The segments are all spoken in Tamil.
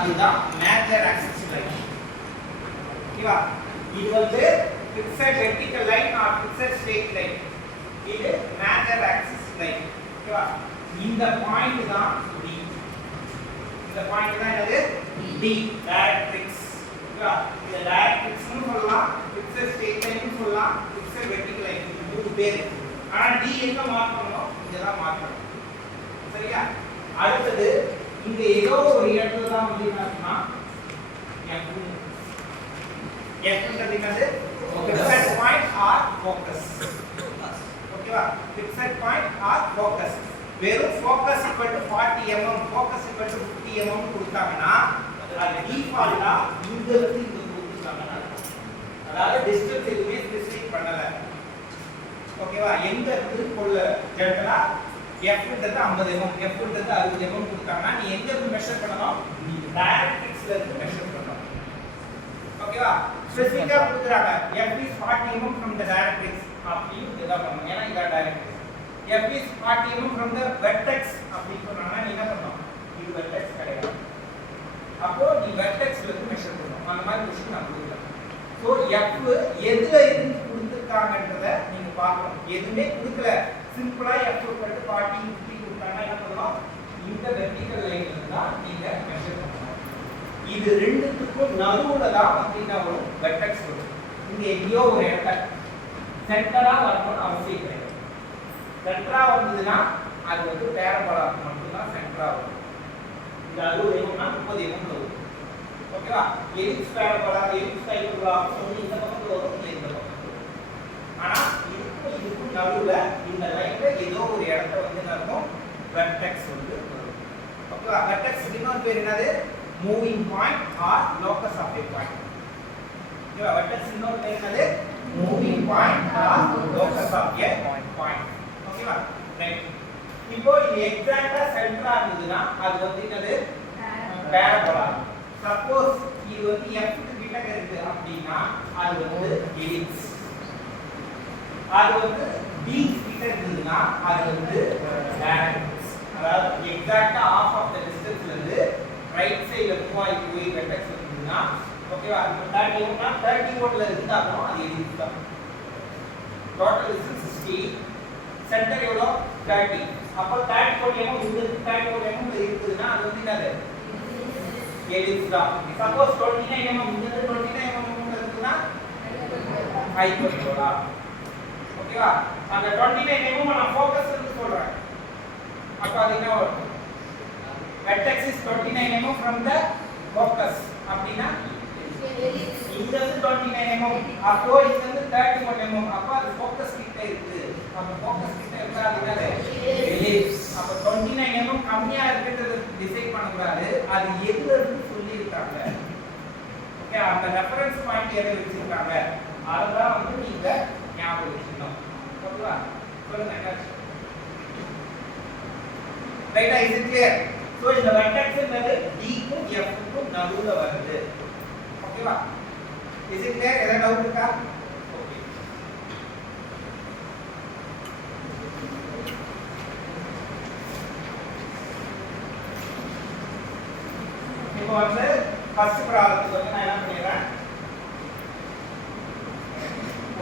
அதுதான் மேஜர் ஆக்சிஸ் லைன். ஓகேவா? இது வந்து fixed vertical line or fixed straight line. இது மேஜர் ஆக்சிஸ் லைன். ஓகேவா? இந்த பாயிண்ட் தான் D. இந்த பாயிண்ட் தான் என்னது? D directrix. ஓகேவா? இந்த டைரக்ட்ரிக்ஸ்னு சொல்லலாம், ஃபிக்ஸட் ஸ்ட்ரெயிட் லைன் சொல்லலாம், ஃபிக்ஸட் வெர்டிகல் லைன். இது மூணு பேர். ஆனா D எங்க மார்க் பண்ணனும்? இங்க தான் மார்க் பண்ணனும். சரியா? அடுத்து இங்க ஏதோ ஒரு இடத்துல தான் வந்து என்னன்னா F. Fன்றது என்னது? Fixed point or focus. ஓகேவா? Fixed point or focus. வெறும் ஃபோக்கஸ் = 40 mm, ஃபோக்கஸ் = 50 mm கொடுத்தாங்கன்னா அது டிஃபால்ட்டா இங்க இருந்து இங்க கொடுத்துட்டாங்கன்னா அதாவது டிஸ்டன்ஸ் எதுவுமே ஸ்பெசிஃபை பண்ணல. ஓகேவா? எங்க இருந்து கொள்ள ஜெனரலா Fன்றது 50 mm, Fன்றது 60 mm கொடுத்தாங்கன்னா நீ எங்க இருந்து மெஷர் பண்ணனும்? டைரக்ட்ரிக்ஸ்ல இருந்து மெஷர் பண்ணனும். ஓகேவா? ஸ்பெசிஃபிக்கா கொடுக்குறாங்க F is 40 mm from the directrix அப்படின்னு இத பண்ணனும். ஏன்னா இது directrix. F is 40 mm from the vertex அப்படி சொன்னாங்கன்னா நீ என்ன பண்ணனும்? இது vertex கிடையாது. அப்போ நீ vertexல இருந்து மெஷர் பண்ணனும். அந்த மாதிரி क्वेश्चन நான் கொடுக்கிறேன். சோ F எதுல இருந்து கொடுத்திருக்காங்கன்றத நீங்க பார்க்கணும். எதுமே கொடுக்கல, சிம்பிளா F = 40 50 கொடுத்தாங்கன்னா என்ன பண்ணனும்? இந்த வெர்டிகல் லைன்ல இருந்தா நீங்க மெஷர் பண்ணணும். இது ரெண்டுத்துக்கும் நடுவுல தான் வந்து என்ன வரும்? வெர்டெக்ஸ் வரும். இங்க எங்கேயோ ஒரு இடத்துல சென்டரா வரணும்னு அவசியம் கிடையாது. சென்டரா வந்ததுன்னா அது வந்து பேரபோலா மட்டும் தான் சென்டரா வரும். இந்த 60 mm 30 mm வரும். ஓகேவா? எலிப்ஸ் பேரபோலா, எலிப்ஸ் ஹைப்பர்போலா வந்து இந்த பக்கத்துல வரும், இந்த பக்கத்துல வரும். ஆனா இதுக்கு நடுவுல இந்த லைன்ல ஏதோ ஒரு இடத்துல வந்து நடக்கும் வெர்டெக்ஸ் வந்து வரும். ஓகேவா? வெர்டெக்ஸ் இன்னொரு பேர் என்னது? Moving point or locus of a point. ஓகேவா? வெர்டெக்ஸ் இன்னொரு பேர் என்னது? Moving point or locus of a point. ஓகேவா? ரைட். இப்போ இது எக்ஸாக்ட்டா சென்டரா இருந்ததுன்னா அது வந்து என்னது? பேரபோலா. சப்போஸ் இது வந்து F கிட்ட இருக்கு அப்படினா அது வந்து எலிப்ஸ். அது வந்து D கிட்ட இருந்ததுன்னா அது வந்து டைரக்ட்ரிக்ஸ். அதாவது எக்ஸாக்ட்டா half of the distance இருந்து ரைட் சைடுல போய் வெர்டெக்ஸ் இருக்குதுன்னா ஓகேவா? இப்போ 30 mm னா 30 ல இருந்தாலும் அது எலிப்ஸ் தான். டோட்டல் டிஸ்டன்ஸ் 60, சென்டர் எவ்வளோ? 30. அப்போ 30 mm இங்க 30 mm இருக்குதுன்னா அது வந்து என்னது? எலிப்ஸ் தான். சப்போஸ் 29 mm இங்க 29 mm இருக்குதுன்னா ஹைப்பர்போலா. ஓகேவா? அந்த 29 mm நான் ஃபோக்கஸ் ன்னு சொல்றேன். அப்ப அது என்ன வரும்? Vertex is 29 mm from the focus. அப்படினா இங்க இருந்து 29 mm, அப்போ இங்க இருந்து 31 mm. அப்ப அது ஃபோக்கஸ் கிட்ட இருக்கு. அப்ப ஃபோக்கஸ் கிட்ட இருந்தா அது என்னது? எலிப்ஸ். அப்ப 29 mm கம்மியா இருக்குன்றத டிசைட் பண்ணக்கூடாது. அது எதுல இருந்து சொல்லி இருக்காங்க. ஓகே, அந்த ரெஃபரன்ஸ் பாயிண்ட் எதை வச்சிருக்காங்க அதெல்லாம் வந்து நீங்க ஞாபகம் வச்சுக்கணும். ஓகேவா? சொல்லுங்க நெக்ஸ்ட். ரைட்டா? Is it clear? சோ இந்த வெர்டெக்ஸ் என்னது? D க்கும் F க்கும் நடுவுல வருது. ஓகேவா? Is it clear? ஏதாவது டவுட் இருக்கா? ஓகே. இப்போ வந்து ஃபர்ஸ்ட் ப்ராப்ளத்துக்கு வந்து நான் என்ன பண்ணிடுறேன்?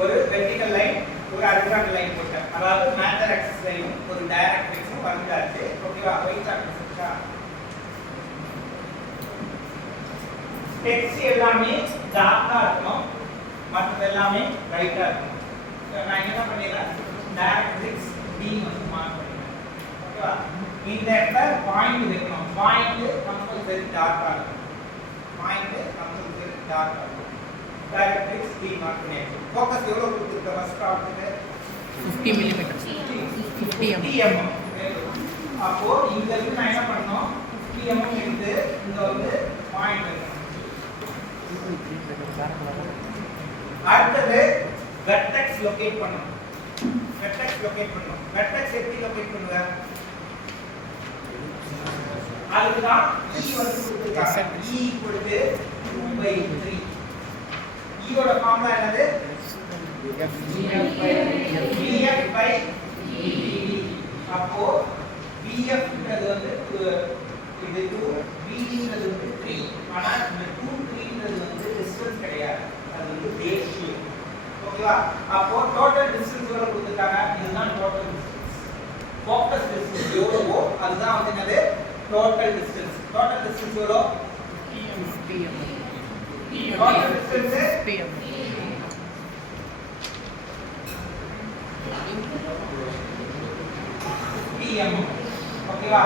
ஒரு வெர்டிகல் லைன், ஒரு ஹரிசாண்டல் லைன் போட்டேன். அதாவது மேஜர் ஆக்சிஸ் லைனும் ஒரு டைரக்ட்ரிக்ஸும் வந்தாச்சு. ஓகேவா? ஒயிட் சார்ட் செட்டா டெக்ஸ்ட் எல்லாமே டார்க்கா இருக்கணும், மற்றது எல்லாமே பிரைட்டா இருக்கணும். நான் என்ன பண்ணிடுறேன்? டைரக்ட்ரிக்ஸ் D வந்து மார்க் பண்ணிடுறேன். ஓகேவா? இந்த இடத்துல பாயிண்ட் வைக்கணும். பாயிண்ட் கம்பல்சரி டார்க்கா இருக்கணும். பாயிண்ட் கம்பல்சரி டார்க்கா இருக்கணும். டைரக்ட்ரிக்ஸ் D மார்க் பண்ணியாச்சு. ஃபோக்கஸ் எவ்வளவு கொடுத்திருக்க ஃபர்ஸ்ட் ப்ராப்ளத்துக்கு? 50 mm. 50 mm. அப்போ இங்க இருந்து நான் என்ன பண்ணனும்? 50 mm எடுத்து இங்க வந்து பாயிண்ட் வைக்கணும். அடுத்து வெர்டெக்ஸ் லொகேட் பண்ணனும். வெர்டெக்ஸ் லொகேட் பண்ணனும். வெர்டெக்ஸ் எப்படி லொகேட் பண்ணுவ? அதுக்கு தான் E வந்து கொடுத்திருக்காங்க. E = 2/3. E ஓட ஃபார்முலா என்னது? BF/ED. அப்போ BF ன்றது வந்து இது 2 b-ன்றது வந்து 3 ஆனா இந்த 2 3ன்றது வந்து டிஸ்டன்ஸ் கிடையாது அது வந்து ரேஷியோ ஓகேவா அப்போ டோட்டல் டிஸ்டன்ஸ் எவ்வளவு கொடுத்துட்டாங்க இதுதான் டோட்டல் டிஸ்டன்ஸ் ஃபோக்கஸ் டிஸ்டன்ஸ் எவ்வளவோ அதுதான் வந்து என்னது டோட்டல் டிஸ்டன்ஸ் எவ்வளோ 50 mm total distance 50 mm pm ஓகேவா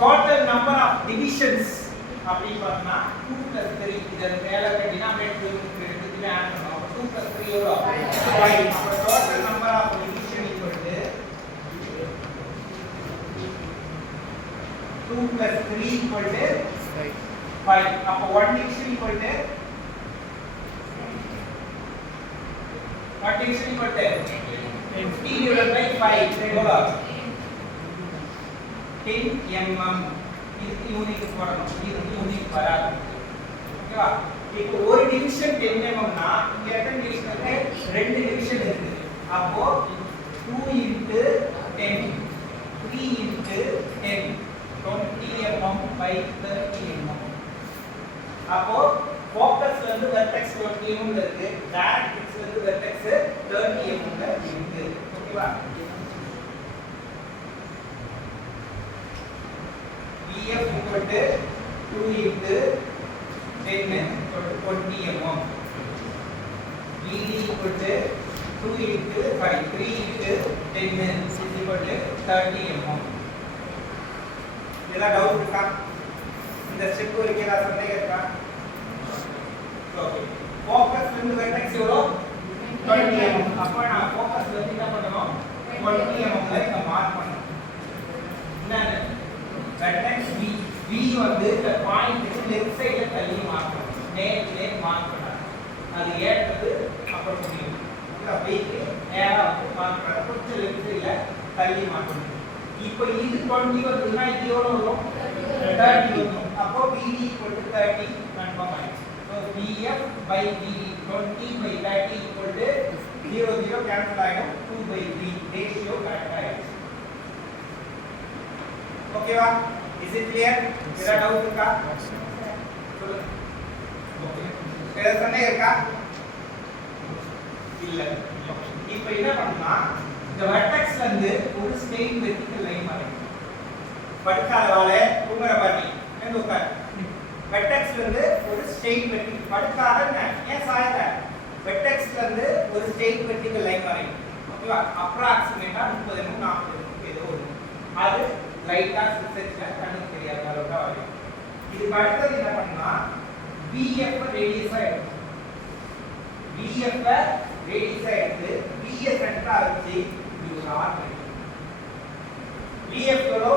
டோட்டல் நம்பர் ஆஃப் டிவிஷன்ஸ் அப்படி பார்த்தா 2 + 3 இத மேல டினாமினேட்டர் எடுத்துட்டு ஆட் பண்ணோம் 2 + 3 எவ்வளோ 5 அப்ப total number of division equal to 2 + 3 equal to 5 அப்ப 1 division equal to 1 division equal to 50/5 எவ்வளோ 10 mm இதுக்கு யூனிட் போடணும் இது யூனிட் வராது ஓகேவா இப்போ ஒரு டிவிஷன் 10 mm னா இங்க எத்தனை டிவிஷன் இருக்கு ரெண்டு டிவிஷன் இருக்கு அப்போ 2 * 10 3 * 10 20 mm by 30 mm அப்போ ஃபோக்கஸ்ல இருந்து வெர்டெக்ஸ் 20 mm ல இருக்கு டைரக்ட்ரிக்ஸ்ல இருந்து வெர்டெக்ஸ் 30 mm ல இருக்கு ஓகேவா EF equal to 2 into 10 20 mm. BD equal to 2 into 5 3 into 10 is equal to 30 mm. இதெல்லாம் டவுட் இருக்கா இந்த ஸ்டெப் வரைக்கும் ஏதாவது சந்தேகம் இருக்கா ஓகே ஃபோக்கஸ்ல இருந்து வெர்டெக்ஸ் எவ்வளோ 20 mm அப்ப நான் ஃபோக்கஸ்ல இருந்து என்ன பண்ணனும் 20 mm ல இங்க மார்க் பண்ணனும் என்னன்னு வெர்டெக்ஸ் V வந்து இந்த பாயிண்ட்க்கு லெஃப்ட் சைடுல தள்ளி மார்க் பண்ணனும் நேர்ல மார்க் பண்ணனும் அது ஏற்றது அப்புறம் முடியும் ஓகே பைக்கு நேரா வந்து மார்க் பண்ணனும் கொஞ்சம் லெஃப்ட் சைடுல தள்ளி மார்க் பண்ணனும் இப்போ இது 20 வருதுன்னா இது எவ்வளவு வரும் 30 வரும் அப்போ BD 30 கன்ஃபார்ம் ஆயிடுச்சு so BF by BD 20/30 0 0 cancel ஆயிடும் 2/3 ரேஷியோ கரெக்ட்டா ஆயிடுச்சு ஓகேவா இஸ் இட் கிளியர் ஏதாவது டவுட் இருக்கா சொல்லுங்க ஓகே ஏதாவது சந்தேகம் இருக்கா இல்ல இப்போ என்ன பண்ணனும்னா இந்த வெர்டெக்ஸ்ல இருந்து ஒரு ஸ்ட்ரெயிட் வெர்டிகல் லைன் வரையணும் படுக்காத வாளே தூங்குற பாட்டி என்ன உட்கார் வெர்டெக்ஸ்ல இருந்து ஒரு ஸ்ட்ரெயிட் வெர்டிகல் படுக்காதன்னா ஏன் சாயற வெர்டெக்ஸ்ல இருந்து ஒரு ஸ்ட்ரெயிட் வெர்டிகல் லைன் வரையணும் ஓகேவா அப்ராக்ஸிமேட்டா 30 mm 40 mm ஏதோ ஒரு அது லைட்டா சிக்ஸ்ல கண்ணுக்கு தெரியாத அளவுக்கு வரையும் இதுக்கு அடுத்து என்ன பண்ணா BF ரேடியஸா எடுக்கணும் BF ரேடியஸா எடுத்து BF சென்டரா வச்சு இது ஒரு ஆர்க் அடிக்கணும் BF எவ்வளோ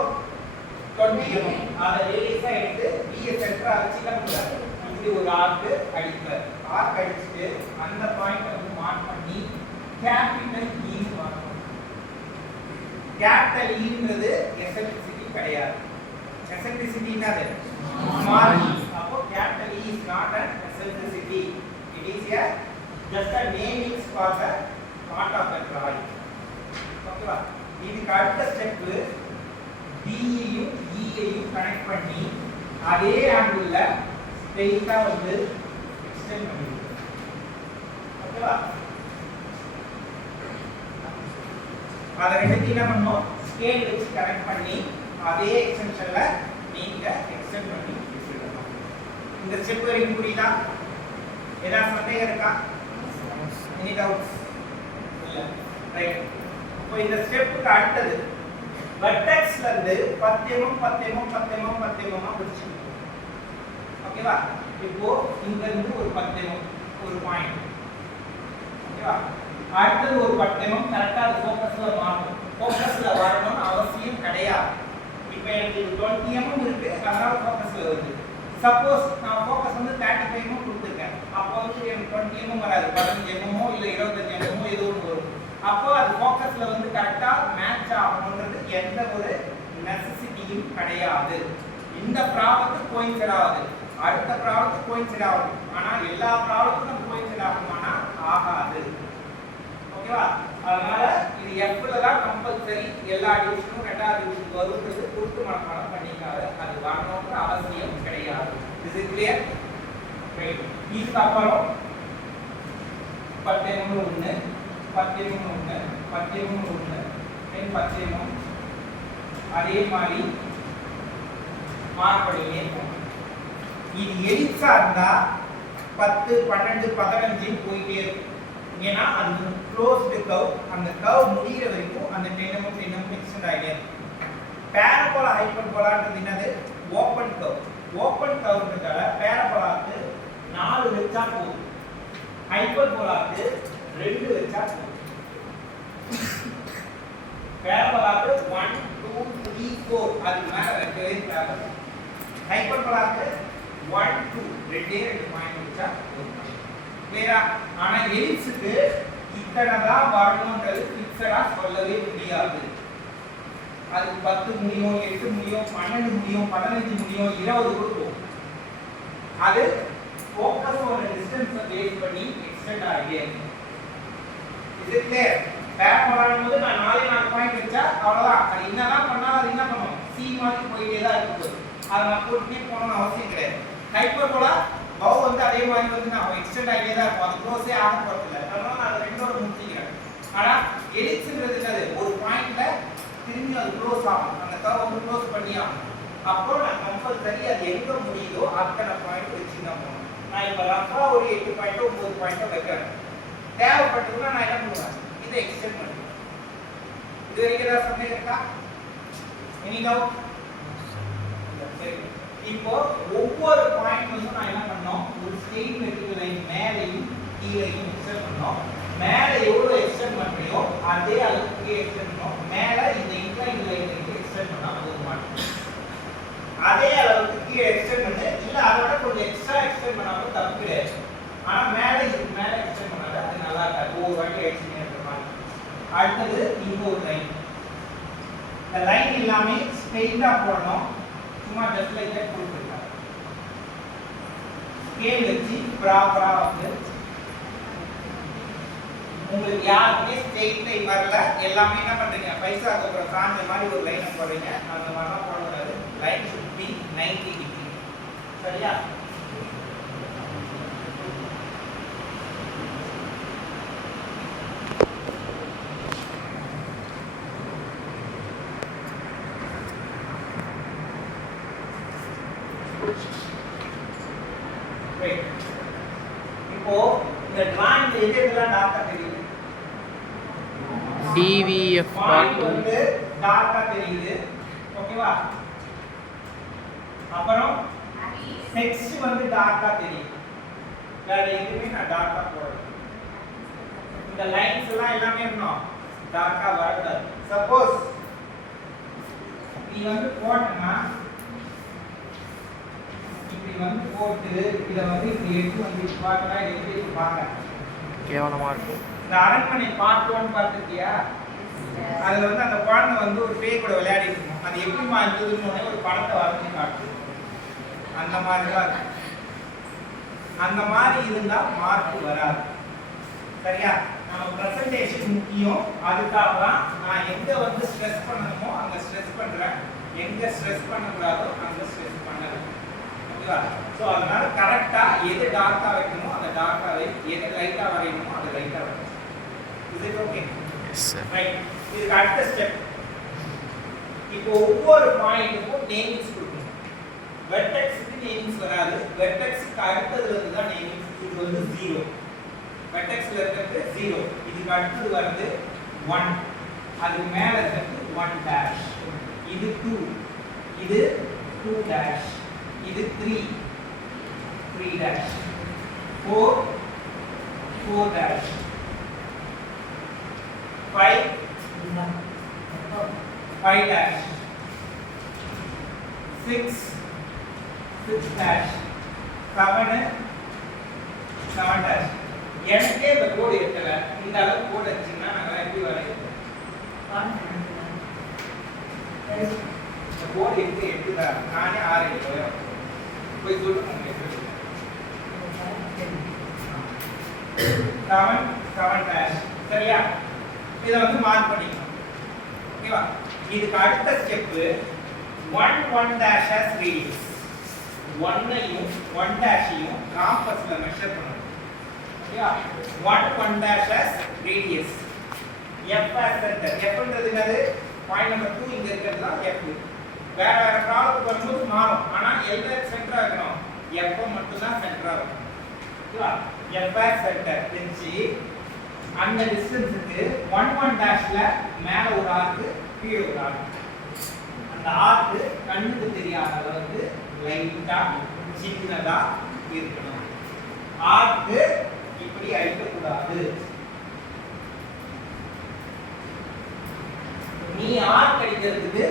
20 mm அத ரேடியஸா எடுத்து BF சென்டரா வச்சு என்ன பண்றாரு இப்படி ஒரு ஆர்க் அடிப்பார் ஆர்க் அடிச்சிட்டு அந்த பாயிண்ட வந்து மார்க் பண்ணி கேபிட்டல் E மார்க் பண்ணணும் கேபிட்டல் Eன்றது எசென்ட்ரிசிட்டி கிடையாது எசென்ட்ரிசிட்டி என்னது ஸ்மால் e அப்போ capital E is not an eccentricity it is a just a naming for the part of the drawing ஓகேவா இதுக்கு அடுத்த ஸ்டெப் D யையும் E யையும் கனெக்ட் பண்ணி அதே ஆங்கிள்ல ஸ்ட்ரெயிட்டா வந்து எக்ஸ்டெண்ட் பண்ணிடுங்க ஓகேவா அத ரெண்டுத்தையும் என்ன பண்ணனும் ஸ்கேல் வச்சு கனெக்ட் பண்ணி அதே எக்ஸ்டென்ஷன்ல நீங்க எக்ஸ்டெண்ட் பண்ணி வச்சிடலாம் இந்த ஸ்டெப் வரைக்கும் புரியுதா ஏதாவது சந்தேகம் இருக்கா எனி டவுட்ஸ் இல்ல ரைட் இப்போ இந்த ஸ்டெப்புக்கு அடுத்தது வெர்டெக்ஸ்ல இருந்து 10 mm 10 mm 10 mm 10 mm பிரிச்சு ஓகேவா இப்போ இங்க இருந்து ஒரு 10 mm ஒரு பாயிண்ட் ஓகேவா அடுத்து ஒரு 10 mm கரெக்ட்டா அது ஃபோக்கஸ்ல வரணும் ஃபோக்கஸ்ல வரணும்னு அவசியம் கிடையாது இப்போ எனக்கு 20 mm இருக்கு அதனால ஃபோக்கஸ்ல வருது சப்போஸ் நான் ஃபோக்கஸ் வந்து 35 mm கொடுத்திருக்கேன் அப்போ வந்து எனக்கு 20 mm வராது 15 mm இல்ல 25 mm ஏதோ ஒன்று வரும் அப்போ அது ஃபோக்கஸ்ல வந்து கரெக்ட்டா மேட்ச் ஆகணும்ன்றது எந்த ஒரு நெசசிட்டியும் கிடையாது இந்த ப்ராப்ளத்துக்கு கோயின்சைட் ஆகுது அடுத்த ப்ராப்ளத்துக்கு கோயின்சைட் ஆகும் ஆனா எல்லா ப்ராப்ளத்துக்கும் கோயின்சைட் ஆகுமானா ஆகாது ஓகேவா அதனால இது எஃப்ல தான் கம்பல்சரி எல்லா டிவிஷனும் ரெண்டாவது டிவிஷன் வரும்ன்றது கொடுத்து மனப்பாடம் பண்ணிக்காத. அது வரணும்ன்ற அவசியம் கிடையாது. Is it clear? ரைட். இதுக்கு அப்புறம் 10 mm 1 10 mm 1 10 mm 1 தென் 10 mm அதே மாதிரி மார்படியே போகும். இது எலிப்ஸா இருந்தா 10 12 15 போயிட்டே இருக்கும். ஏன்னா அது க்ளோஸ்டு கர்வ். அந்த கர்வ் முடிகிற வரைக்கும் அந்த 10 mm 10 mm எக்ஸ்டெண்ட் ஆகிட்டே இருக்கும். பேரபோலா ஹைப்பர்போலான்றது என்னது? Open curve. ஓப்பன் கர்வ்ன்றதால பேரபோலாக்கு 4 வச்சா போதும், ஹைப்பர்போலாக்கு 2 வச்சா போதும். பேரபோலாக்கு 1 2 3 4 அதுக்கு மேல வைக்கவே தேவை. ஹைப்பர்போலாக்கு 1 2 ரெண்டே 2 பாயிண்ட் வச்சா போதும். கிளியரா? ஆனா எலிப்ஸுக்கு இத்தனை தான் வரணும்ன்றது ஃபிக்ஸடா சொல்லவே முடியாது. அது 10 முடியும், 8 முடியும், 12 முடியும், 15 முடியும், 20 கொடுக்கும். அது ஃபோக்கஸ் ஆன் டிஸ்டன்ஸ் பேஸ் பண்ணி எக்ஸ்டெண்ட் ஆகிட்டே இருக்கும். இது கிளியர்? பேக் பண்ணும்போது நான் 4 பாயிண்ட் வச்சா அவ்வளவுதான். அது என்னதான் பண்ணாலும் அது என்ன பண்ணும்? சி மாதிரி போயிட்டே தான் இருக்கும். அதை நான் போட்டுனே போகணும்னு அவசியம் கிடையாது. ஹைப்பர்போலா பவ் வந்து அதே மாதிரி வந்து நான் எக்ஸ்டெண்ட் ஆகிட்டே தான் இருக்கும். அது க்ளோஸே ஆக போறதில்லை. அதனால நான் அதை ரெண்டோட முடிச்சுக்கிறேன். ஆனா எலிப்ஸ்ன்றது என்னது? ஒரு பாயிண்ட்ல திரும்பி அது க்ளோஸ் ஆகும். அந்த கர்வ் வந்து க்ளோஸ் பண்ணி ஆகும். அப்போ நான் கம்பல்சரி அது எங்க முடியுதோ அத்தனை பாயிண்ட் வச்சு தான் போகணும். நான் இப்போ ரஃபா ஒரு 8 பாயிண்ட் 9 பாயிண்ட் வைக்கிறேன். தேவைப்பட்டதுன்னா நான் என்ன பண்ணுவேன்? இதை எக்ஸ்டெண்ட் பண்ணுவேன். இது வரைக்கும் ஏதாவது சந்தேகம் இருக்கா? Any doubt? சரி. இப்போ ஒவ்வொரு பாயிண்ட் வந்து நான் என்ன பண்ணோம்? ஒரு ஸ்ட்ரெயிட் வெர்டிகல் லைன் மேலேயும் கீழேயும் எக்ஸ்டெண்ட் பண்ணோம். மேலே எவ்வளவு எக்ஸ்டெண்ட் பண்றியோ அதே அளவுக்கு எக்ஸ்டெண்ட் பண்ணோம். மேலே இந்த இன்க்ளைன் லைனுக்கு எக்ஸ்டெண்ட் பண்ணா போதுமானது. அதே அளவுக்கு கீழே எக்ஸ்டெண்ட் பண்ணு. இல்ல அதை விட கொஞ்சம் எக்ஸ்ட்ரா எக்ஸ்டெண்ட் பண்ணாலும் தப்பு கிடையாது. ஆனா மேலே இதுக்கு மேலே எக்ஸ்டெண்ட் பண்ணாத அது நல்லா இருக்காது. ஒரு வாட்டி எக்ஸ்டெண்ட் பண்ற மாதிரி. அடுத்தது இங்க ஒரு லைன். இந்த லைன் எல்லாமே ஸ்ட்ரெயிட்டா போடணும். சும்மா ஜஸ்ட் லைக் தட் போட்டுக்கலாம். ஸ்கேல் வச்சு ப்ராப்பரா வந்து உங்களுக்கு யாருக்குமே ஸ்ட்ரெயிட் லைன் வரல, எல்லாமே என்ன பண்றீங்க? பைசா கோபுர சாஞ்ச மாதிரி ஒரு லைன் போடுறீங்க. அந்த மாதிரிலாம் போடக்கூடாது. Line should be 90 degree. சரியா? இப்போ இந்த டிராயிங்ல எதெல்லாம் டார்க்கா தெரியுது? DVF பாயிண்ட் வந்து டார்க்கா தெரியுது. ஓகேவா? அப்புறம் டெக்ஸ்ட் வந்து டார்க்கா தெரியுது. வேற எதுவுமே நான் டார்க்கா போடல. இந்த லைன்ஸ் எல்லாம் எல்லாமே இருக்கணும் டார்க்கா வரக்கூடாது. சப்போஸ் நீ வந்து போட்டனா இப்படி வந்து போட்டு இத வந்து இப்படி எடுத்து வந்து பார்த்தா எப்படி பாருங்க கேவலமா இருக்கும். இந்த அரண்மனை பார்ட் 1 பார்த்திருக்கியா? அதுல வந்து அந்த குழந்தை வந்து ஒரு பேய் கூட விளையாடிட்டு இருக்கும். அது எப்படி மாறுதுன்னு ஒரு படத்தை வரைஞ்சு காட்டுது. அந்த மாதிரி தான் இருக்கு. அந்த மாதிரி இருந்தா மார்க் வராது. சரியா? நம்ம பிரசன்டேஷன் முக்கியம். அதுக்காக தான் நான் எங்க வந்து ஸ்ட்ரெஸ் பண்ணணுமோ அங்க ஸ்ட்ரெஸ் பண்றேன், எங்க ஸ்ட்ரெஸ் பண்ணக்கூடாதோ அங்க ஸ்ட்ரெஸ் பண்ணல. ஓகேவா? ஸோ அதனால கரெக்டா எது டார்க்கா வைக்கணுமோ அந்த டார்க்கா வை, எது லைட்டா வரையணுமோ அதை லைட்டா வரையணும். Is it okay? Yes sir. Right. இதுக்கு அடுத்த ஸ்டெப். இப்போ ஒவ்வொரு பாயிண்ட்டுக்கும் நேம்ஸ் கொடுக்கணும். வெர்டெக்ஸ்க்கு நேம்ஸ் வராது. வெர்டெக்ஸ்க்கு அடுத்ததுல இருந்து தான் நேம்ஸ். இது வந்து 0. வெர்டெக்ஸ்ல இருக்கிறது 0. இதுக்கு அடுத்தது வருது 1. அதுக்கு மேல இருக்கிறது 1 டேஷ். இது 2. இது 2 டேஷ். இது 3. 3 dash. 4. 4 dash. 5. 5 dash. 6. 6 dash. 7. 7 dash. எனக்கே இந்த கோடு எட்டல. இந்த அளவு கோடு வச்சீங்கன்னா நான் எப்படி வரையறது? இந்த கோடு எட்டு தான். நானே 6 எழுதுறேன். போய் சொல்லுங்க. 7 dash. சரியா? இத வந்து மார்க் பண்ணிக்கலாம். ஓகேவா? இதுக்கு அடுத்த ஸ்டெப் 1 dash as radius. 1 ஐயும் 1 dash ஐயும் காம்பஸ்ல மெஷர் பண்ணணும். ஓகேவா? 1 dash as radius. F as center. F ன்றது என்னது? பாயிண்ட் நம்பர் 2 இங்க இருக்குறதுல F. வேற வேற ப்ராப்ளம் வரும்போது மாறும். ஆனா எல்ல சென்டரா இருக்கணும். F மட்டும் தான் சென்டரா இருக்கணும். ஓகேவா? F as center வெச்சி அந்த டிஸ்டன்ஸ்க்கு 1 டேஷ்ல மேல ஒரு ஆர்க் கீழ ஒரு ஆர்க். அந்த ஆர்க் கண்ணுக்கு தெரியாத அளவுக்கு லைட்டா சின்னதா இருக்கணும். ஆர்க் இப்படி அடிக்க கூடாது. நீ ஆர்க் அடிக்கிறதுக்கு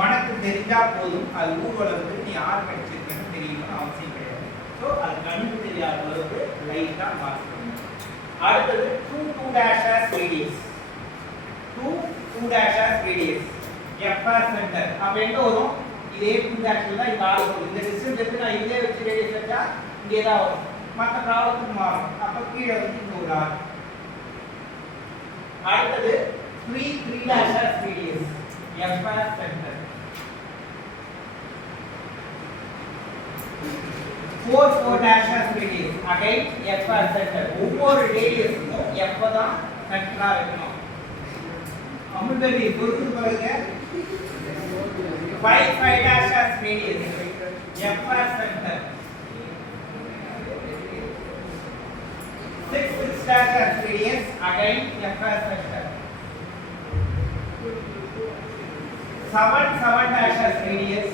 உனக்கு தெரிஞ்சா போதும். அது ஊர்வலத்துக்கு நீ ஆர்க் அடிச்சிருக்கன்னு தெரியணும்னு அவசியம் கிடையாது. சோ அது கண்ணுக்கு தெரியாத அளவுக்கு லைட்டா மார்க் பண்ணணும். அடுத்தது 2 dash as radius. 2 dash as radius. F as center. அப்ப என்ன வரும்? இதே 2 dashல தான் இந்த ஆர்க் வரும். இந்த டிஸ்டன்ஸ் எடுத்து நான் இதே வச்சு ரேடியஸ் வச்சா இங்கே தான் வரும். மற்ற ப்ராப்ளத்துக்கு மாறும். அப்ப கீழே வந்து இந்த ஒரு ஆர்க். அடுத்தது 3 dash as radius. F as center. 4 dash as radius. Again F as center. ஒவ்வொரு ரேடியஸுக்கும் F தான் சென்டரா இருக்கணும். அமுதடி பொறுத்து பாருங்க. 5 dash as radius. F as center. 6 dash as radius. Again F as center. 7 dash as radius.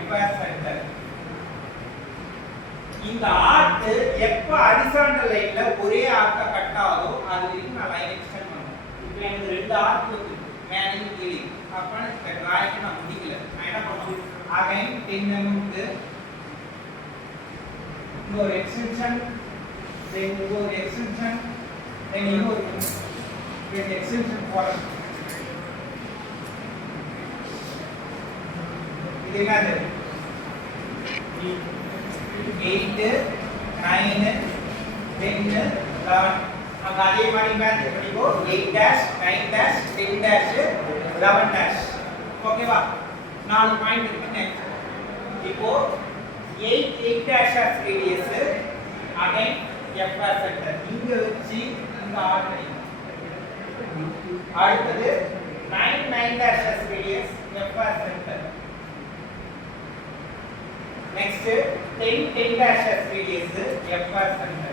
F as center. இந்த ஆர்க் எப்ப ஹரிசாண்டல் லைன்ல ஒரே ஆர்க்க கட் ஆகுதோ அது வரைக்கும் நான் லைன் எக்ஸ்டெண்ட் பண்ணுவேன். இப்போ எனக்கு ரெண்டு ஆர்க் இருக்கு மேலையும் கீழே. அப்ப இந்த டிராயிங் நான் முடிக்கல. நான் என்ன பண்ணுவேன்? அகைன் 10 mm க்கு இன்னொரு எக்ஸ்டென்ஷன், தென் இன்னொரு எக்ஸ்டென்ஷன், தென் இன்னொரு எக்ஸ்டென்ஷன் போறேன். இது என்னது? 8 9 10 11. அங்க அதே மாதிரி மேட்ச் பண்ணிக்கோ. 8 dash 9 dash 10 dash 11 dash. ஓகேவா? 4 பாயிண்ட் இருக்கு. இப்போ 8 dash as radius again F as center. இங்க வச்சு இந்த ஆர்க் அடிக்கும். அடுத்து 9 dash as radius F as center. Next 10 dash as radius F as center.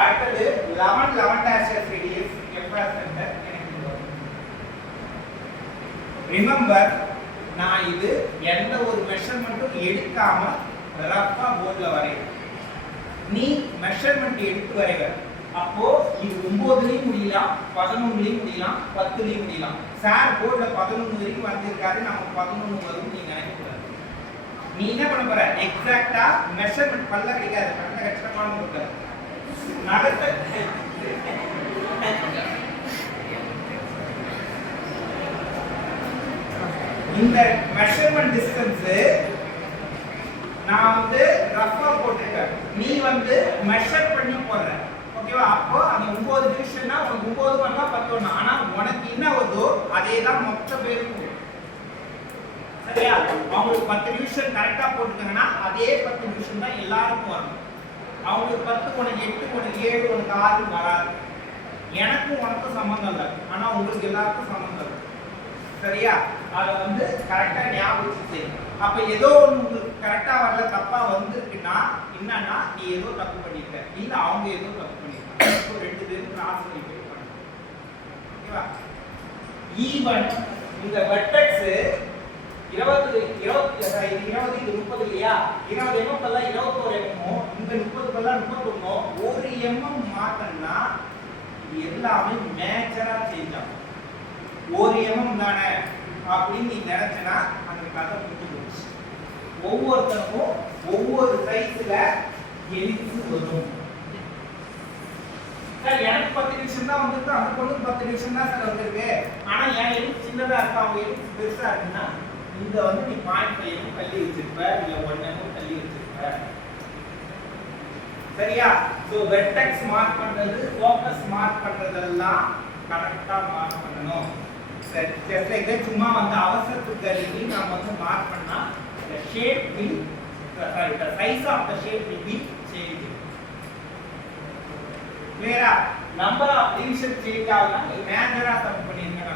அடுத்து 11 dash as radius F as center. Remember, நான் இது எந்த ஒரு மெஷர்மென்ட்டும் எடுக்காம ரஃபா போர்ட்ல வரையறேன். நீ மெஷர்மென்ட் எடுத்து வரைவ. அப்போ இது 9லயும் முடியலாம், 11லயும் முடியலாம், 10லயும் முடியலாம். சார் போர்ட்ல 11 வரைக்கும் வந்திருக்காரு, நமக்கு 11 வரும் நீ நினைக்க கூடாது. நீ என்ன பண்ண போற? எக்ஸாக்ட்டா மெஷர்மென்ட் பல்ல கிடைக்காது. கரெக்ட்டா கஷ்டமான போர்ட்ல நடத்த இந்த மெஷர்மென்ட் டிஸ்டன்ஸ் நான் வந்து ரஃபா போட்டுட்டேன். நீ வந்து மெஷர் பண்ணி போடுற. ஓகேவா? அப்போ அந்த 9 டிவிஷன்னா உனக்கு 9 பண்ணா 10 வரணும். ஆனா உனக்கு என்ன வருதோ அதே தான் மொத்த பேருக்கு. சரியா? அவங்களுக்கு 10 டிவிஷன் கரெக்ட்டா போட்டுட்டாங்கன்னா அதே 10 டிவிஷன் தான் எல்லாருக்கும் வரணும். அவங்களுக்கு 10 உனக்கு 8 உனக்கு 7 உனக்கு 6 வராது. எனக்கும் உனக்கும் சம்பந்தம் இல்லை. ஆனா உங்களுக்கு எல்லாருக்கும் சம்பந்தம் இருக்கு. சரியா? அத வந்து கரெக்ட்டா ஞாபகம் வச்சுக்கணும். அப்ப ஏதோ உங்களுக்கு கரெக்ட்டா வரல, தப்பா வந்திருக்குன்னா என்னன்னா நீ ஏதோ தப்பு பண்ணிருக்க, இல்ல அவங்க ஏதோ தப்பு பண்ணிருக்காங்க. இப்போ ரெண்டு பேரும் கிராஸ் வெரிஃபை பண்ணணும். ஓகேவா? ஈவன் இந்த வெர்டெக்ஸ் 20 இது 30 இல்லையா? 20 mm பல்ல 21 mm, இந்த 30 பல்ல 31. 1 mm மாத்தனா இது எல்லாமே மேஜரா சேஞ்ச் ஆகும். 1 mm தானே அப்படின்னு நீ நினைச்சனா அந்த கதை முடிஞ்சு போச்சு. ஒவ்வொருத்தருக்கும் ஒவ்வொரு சைஸ்ல எலிப்ஸ் வரும். சார் எனக்கு 10 டிவிஷன் தான் வந்திருக்கு, அந்த பொண்ணுக்கு 10 டிவிஷன் தான் சார் வந்திருக்கு. ஆனா என் எலிப்ஸ் சின்னதா இருக்கு, அவங்க எலிப்ஸ் பெருசா இருக்குன்னா இந்த வந்து நீ 0.5 mm தள்ளி வச்சிருப்ப, இல்ல 1 mm தள்ளி வச்சிருப்ப. சரியா? சோ வெர்டெக்ஸ் மார்க் பண்றது, ஃபோக்கஸ் மார்க் பண்றதெல்லாம் கரெக்டா மார்க் பண்ணணும். சரி, just like that சும்மா வந்து அவசரத்துக்கு கருதி நாம வந்து மார்க் பண்ணா the shape will sorry the size of the shape will be changed. clear ah? number of division change ஆகுனா மேஜரா தப்பு பண்ணிருக்கீங்க.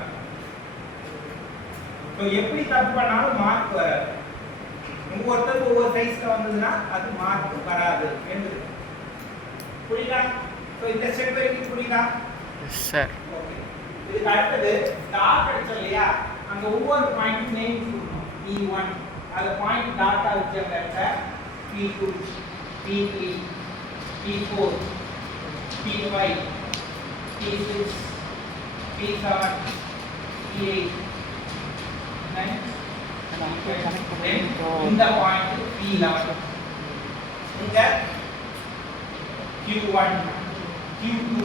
சோ எப்படி தப்பு பண்ணாலும் மார்க் வராது. ஒவ்வொருத்தருக்கு ஒவ்வொரு சைஸ்ல வந்ததுன்னா அது மார்க் வராது என்று புரியுதா? சோ இந்த ஸ்டெப் வரைக்கும் புரியுதா? Yes sir. ஓகே. இதுக்கு அடுத்தது டாட் அடிச்சோம் இல்லையா? அங்க ஒவ்வொரு பாயிண்ட் நேம் கொடுக்கணும். P1 அது point dot அடிச்சங்க P2 P3 P4 P5 P6 P7 P8 இந்த பாயிண்ட் P11 இங்க Q1 Q2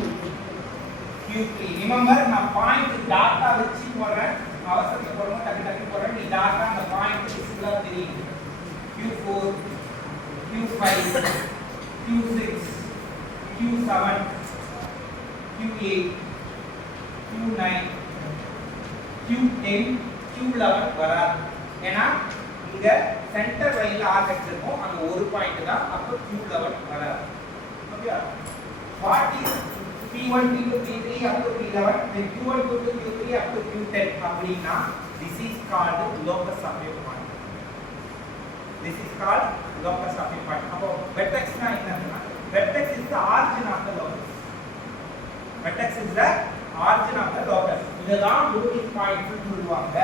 Q3 ரிமெம்பர் நான் பாயிண்ட் டாட்டா வச்சு போறேன். அவசரத்துல போறோம் டக்கு டக்கு போறேன். நீ டாட்டா அந்த பாயிண்ட் விசிபிளா தெரியும். Q4 Q5 Q6 Q7 Q8 Q9 Q10 Q11 வராது. ஏன்னா இங்க சென்டர் லைன்ல ஆர்க் இருக்கும். அங்க ஒரு பாயிண்ட் தான். அப்ப Q11 வராது. Okay. What is P1 P2 P3 up to P11 then Q1 Q2 Q3 up to Q10 அப்படினா this is called locus of a point. This is called locus of a point. அப்போ vertex னா என்னன்னா vertex is the origin of the locus. Vertex is the origin of the locus. இதெல்லாம் locus point னு சொல்லுவாங்க.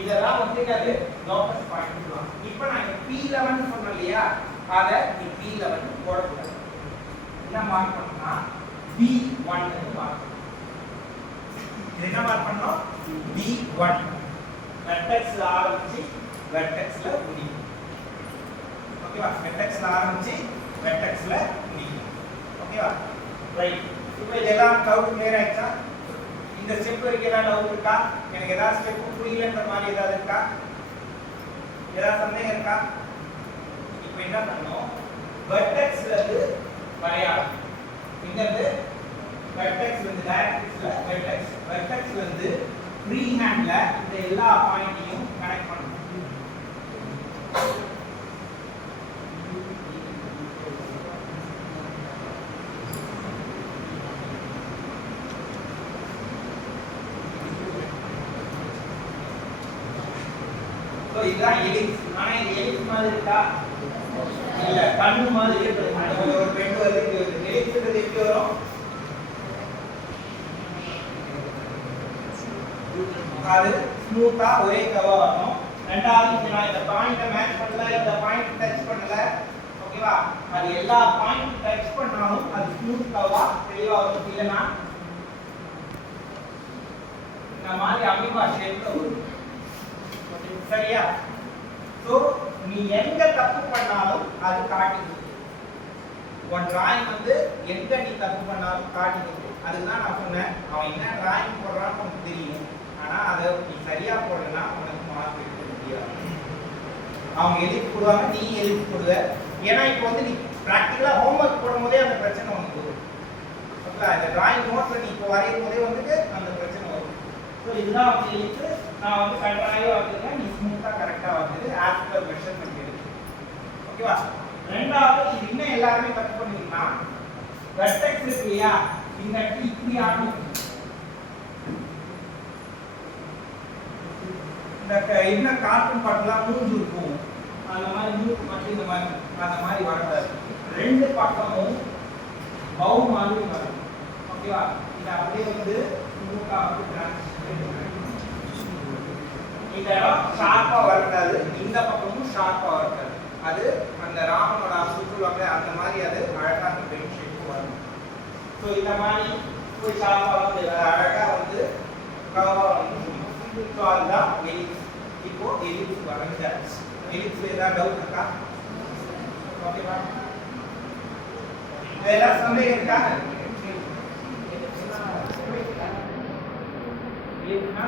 இதெல்லாம் வந்து அது locus point னு சொல்லுவாங்க. இப்போ நான் P11 சொன்னேன் இல்லையா? அத நீ P11 போடக்கூடாது. என்ன மார்க் பண்ணா B1 ன்னு மார்க். என்ன மார்க் பண்ணோம்? B1 வெர்டெக்ஸ்ல ஆரம்பிச்சு வெர்டெக்ஸ்ல முடியும். ஓகேவா? வெர்டெக்ஸ்ல ஆரம்பிச்சு வெர்டெக்ஸ்ல முடியும். ஓகேவா? ரைட். இப்போ இதெல்லாம் டவுட் கிளியர் ஆயிடுச்சா? இந்த ஸ்டெப் வரைக்கும் ஏதாவது டவுட் இருக்கா? எனக்கு ஏதாவது ஸ்டெப் புரியலன்ற மாதிரி ஏதாவது இருக்கா? ஏதாவது சந்தேகம் இருக்கா? இப்போ என்ன பண்ணோம்? வெர்டெக்ஸ்ல இருந்து வரையலாம். இங்க இருந்து வெர்டெக்ஸ் வந்து டைரக்ட்ரிக்ஸ்ல வெர்டெக்ஸ்ல இருந்து ஃப்ரீ ஹேண்ட்ல இந்த எல்லா பாயிண்ட்டையும் கனெக்ட் பண்ணணும். சோ இதுதான் எலிப்ஸ். ஆனா இது எலிப்ஸ் மாதிரி இருக்கா? இல்ல, கண்ணு மாதிரி இருக்கு. ஒரு பெண்ட் வருது. எலிப்ஸ்ன்றது எப்படி வரும்? அது ஸ்மூத்தா ஒரே கவா வரணும். ரெண்டாவது நான் இந்த பாயிண்ட மேட்ச் பண்ணல, இந்த பாயிண்ட் டச் பண்ணல. ஓகேவா? அது எல்லா பாயிண்ட் டச் பண்ணாலும் அது ஸ்மூத் கவா தெளிவா வரும். இல்லனா இந்த மாதிரி அமீபா ஷேப்ல வரும். சரியா? சோ நீ எங்க தப்பு பண்ணாலும் அது காட்டுது. உன் டிராயிங் வந்து எங்க நீ தப்பு பண்ணாலும் காட்டுது. அதுதான் நான் சொன்னேன். அவன் என்ன டிராயிங் போடுறான்னு உனக்கு தெரியும். ஆனா அதை நீ சரியா போடலன்னா உனக்கு மார்க் எடுக்க முடியாது. அவங்க எலிப்ஸ் போடுவாங்க, நீ எலிப்ஸ் போடுவ. ஏன்னா இப்போ வந்து நீ பிராக்டிகலா ஹோம்ஒர்க் போடும்போதே அந்த பிரச்சனை உனக்கு வரும். ஓகே, இந்த டிராயிங் நோட்ல நீ இப்போ வரையும் போதே வந்துட்டு அந்த பிரச்சனை வரும். ஸோ இதுதான் வந்து எலிப்ஸ். நான் வந்து கரெக்டாகவே வந்துருக்கேன். நீ ஸ்மூத்தா கரெக்டா வந்து ஆஸ் பர் மெஷர்மெண்ட் எடுத்து. ஓகேவா? ரெண்டாவது இது இன்னும் எல்லாருமே தப்பு பண்ணுவீங்கன்னா வெர்டெக்ஸ் இருக்கு இல்லையா? இந்த இடத்துல இப்படி ஆகும். என்ன கார்ட்டூன் பாட்டுலாம் மூஞ்சு இருக்கும். அந்த மாதிரி மூக்கு மட்டும் இந்த மாதிரி அந்த மாதிரி வரக்கூடாது. ரெண்டு பக்கமும் பவு மாதிரி வரணும். ஓகேவா? இது அப்படியே வந்து மூக்கா இந்த இடம் ஷார்ப்பா வரக்கூடாது. இந்த பக்கமும் ஷார்ப்பா வரக்கூடாது. அது அந்த ராமனோட சுற்றுலாங்க அந்த மாதிரி அது அழகா அந்த பெயின் ஷேப் வரணும். ஸோ இந்த மாதிரி போய் ஷார்ப்பா வந்து அழகா வந்து கவா வந்து முடியும். ஸோ அதுதான் எலிப்ஸ். இப்போ எலிப்ஸ் வரைஞ்சாச்சு. எலிப்ஸ்ல ஏதாவது டவுட் இருக்கா? ஓகேவா? ஏதாவது சந்தேகம் இருக்கா? எலிப்ஸ்னா